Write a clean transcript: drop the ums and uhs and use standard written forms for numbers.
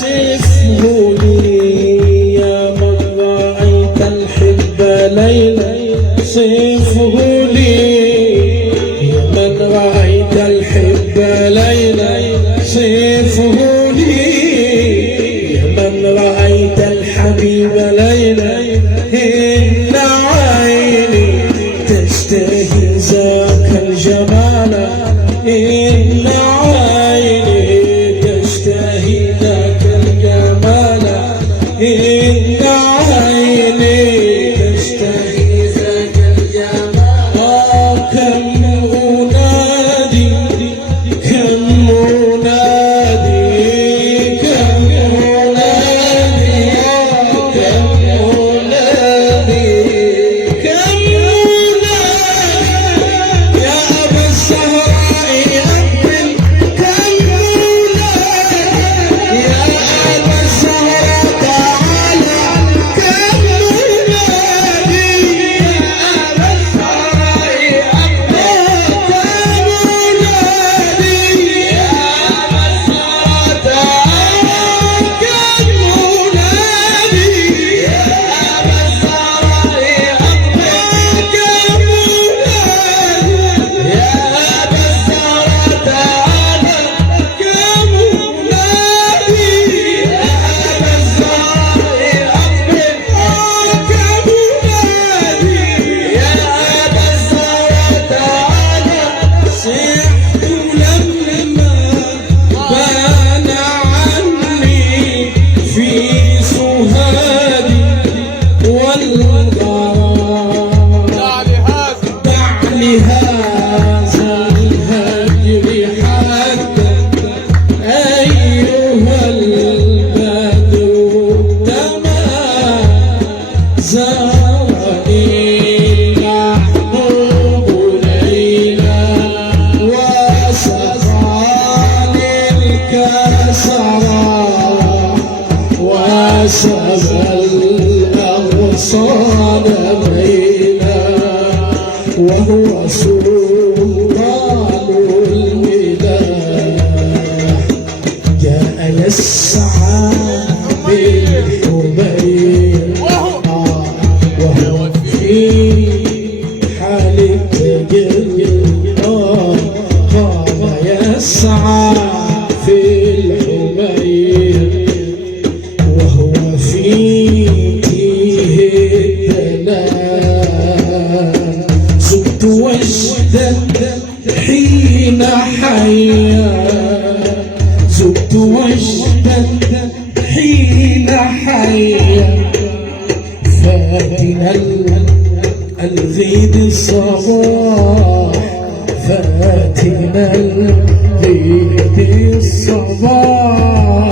صفه لي يا من رأيت الحب ليلا صفه لي يا من رأيت الحب ليلا صفه لي يا من رأيت الحبيب ليلا إن عيني تشتهي ذاك الجمال إن عيني تشتهي ذاك الجمال إن عيني تشتهي ذاك الجمال كم أنادي كم أنادي كم أنادي كم أنادي كم أنادي يا أبا الزهراء أقبل كم أنادي يا أبا الزهراء تعالى كم أنادي يا أبا الزهراء أقبل كم أنادي يا أبا الزهراء تعالى كم أنادي يا أبا الزهراء أقبل كم أنادي يا أبا الزهراء تعالى كم أنادي يا أبا الزهراء أقبل كم أنادي يا أبا الزهراء تعالى صحت لما بان عني في سهادي والغرام دع لهذا الهجر حتى أيها البدر تمام زارني المحبوب ليلا وسقاني الكسرى وسبى الأغصان بينا وهو سلطان المداح جاء يسعى بالحبيب وهو في حال التجلي قام يسعى في الحبيب وهو في تيه الدلال زدت وجدا حين حيا زدت وجدا حين حيا فاتنا الغيد الصباح فاتنا الغيد الصباح